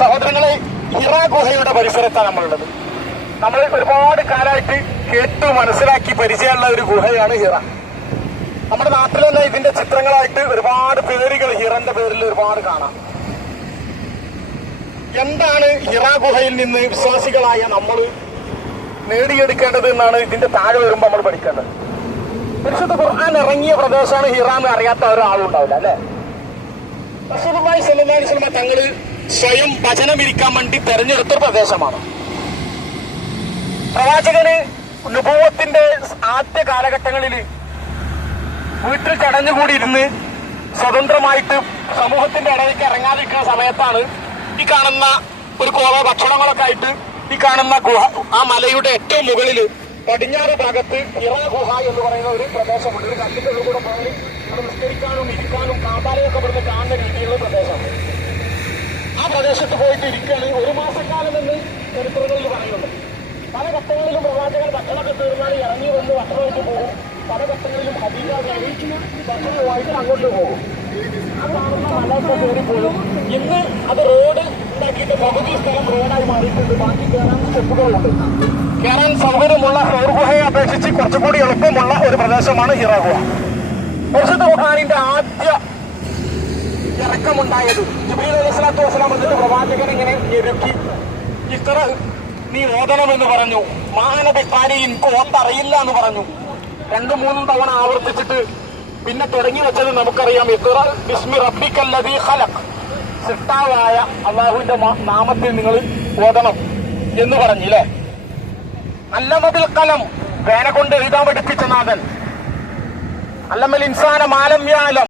സഹോദരങ്ങളെ, ഹിറ ഗുഹയുടെ പരിസരത്താണ് നമ്മളുള്ളത്. നമ്മൾ ഒരുപാട് കാലമായിട്ട് കേട്ടു മനസ്സിലാക്കി പരിചയമുള്ള ഒരു ഗുഹയാണ് ഹിറ. നമ്മുടെ നാട്ടിൽ തന്നെ ഇതിന്റെ ചിത്രങ്ങളായിട്ട് ഒരുപാട് പേരുകൾ ഹിറന്റെ പേരിൽ ഒരുപാട് കാണാം. എന്താണ് ഹിറ ഗുഹയിൽ നിന്ന് വിശ്വാസികളായ നമ്മൾ നേടിയെടുക്കേണ്ടത് എന്നാണ് ഇതിന്റെ താഴെ വരുമ്പോൾ നമ്മൾ പഠിക്കേണ്ടത്. പരിശുദ്ധ ഖുർആൻ ഇറങ്ങിയ പ്രദേശമാണ് ഹിറ എന്ന് അറിയാത്ത ഒരാളുണ്ടാവില്ല, അല്ലെ? റസൂലുള്ളാഹി സ്വല്ലല്ലാഹു അലൈഹി വസല്ലം തങ്ങള് സ്വയം വചനമിരിക്കാൻ വേണ്ടി തെരഞ്ഞെടുത്ത പ്രദേശമാണ്. പ്രവാചകന് നുബുവത്തിന്റെ ആദ്യ കാലഘട്ടങ്ങളിൽ വീട്ടിൽ ചടഞ്ഞുകൂടിയിരുന്ന് സ്വതന്ത്രമായിട്ട് സമൂഹത്തിന്റെ ഇടയിലേക്ക് ഇറങ്ങാതിരിക്കുന്ന സമയത്താണ് ഈ കാണുന്ന ഒരു കോവ ഭക്ഷണങ്ങളൊക്കെ ആയിട്ട് ഈ കാണുന്ന ഗുഹ, ആ മലയുടെ ഏറ്റവും മുകളിൽ പടിഞ്ഞാറ് ഭാഗത്ത് ഹിറ ഗുഹ എന്ന് പറയുന്ന ഒരു പ്രദേശമുണ്ട്. ഒരു കല്ലിന്റെ ഉള്ളിൽ കൂടെ പോയി നിസ്കരിക്കാനും ഇരിക്കാനും കാമ്പാലയൊക്കെ ഇവിടുന്ന് കാണുന്ന രീതിയിലുള്ള പ്രദേശമാണ്. ആ പ്രദേശത്ത് പോയിട്ട് ഇരിക്കുകയാണെങ്കിൽ 1 മാസക്കാലം എന്ന് ചരിത്രങ്ങളിൽ പറയുന്നുണ്ട്. പല ഘട്ടങ്ങളിലും പ്രവാചകർ ഭക്ഷണമൊക്കെ തീർന്നാൽ ഇറങ്ങി വന്ന് ഭക്ഷണമായിട്ട് പോകും. പല ഘട്ടങ്ങളിലും ഭക്ഷണവുമായിട്ട് അങ്ങോട്ട് പോകും. ആ കാണുന്ന മലയൊക്കെ കയറിപ്പോഴും ഇന്ന് അത് റോഡ് ഉണ്ടാക്കിയിട്ട് പകുതി സ്ഥലം റോഡായി മാറിയിട്ടുണ്ട്. ബാക്കി കയറാൻ സ്റ്റെപ്പുകളുണ്ട്. കയറാൻ സൗകര്യമുള്ള ഹോർ ഗുഹയെ അപേക്ഷിച്ച് കുറച്ചുകൂടി എളുപ്പമുള്ള ഒരു പ്രദേശമാണ് ഹിറ ഗുഹ. പരിശുദ്ധ ഖുർആനിന്റെ ആദ്യ ഇറക്കമുണ്ടായത് ജിബ്രീൽ അലൈഹിസ്സലാത്തു വസ്സലാം വന്നിട്ട് പ്രവാചകൻ ഇങ്ങനെ ഞെരുക്കി, ഇഖ്റ നീ ഓതണമെന്ന് പറഞ്ഞു. മാനബിക്കാരി എനിക്ക് ഓത്തറിയില്ല എന്ന് പറഞ്ഞു. 2-3 തവണ ആവർത്തിച്ചിട്ട് പിന്നെ തുടങ്ങി വെച്ചത് നമുക്കറിയാം. ഇഖ്റ ബിസ്മി റബ്ബിക്കല്ലദീ ഖലഖ്, സൃഷ്ടാവായ അല്ലാഹുവിന്റെ നാമത്തിൽ നിങ്ങൾ ഓതണം എന്ന് പറഞ്ഞില്ലേ. അല്ലമബിൽ ഖലം, പേന കൊണ്ട് എഴുതാൻ പഠിപ്പിച്ച നാഥൻ. അല്ലമൽ ഇൻസാന മാലം യഅലം,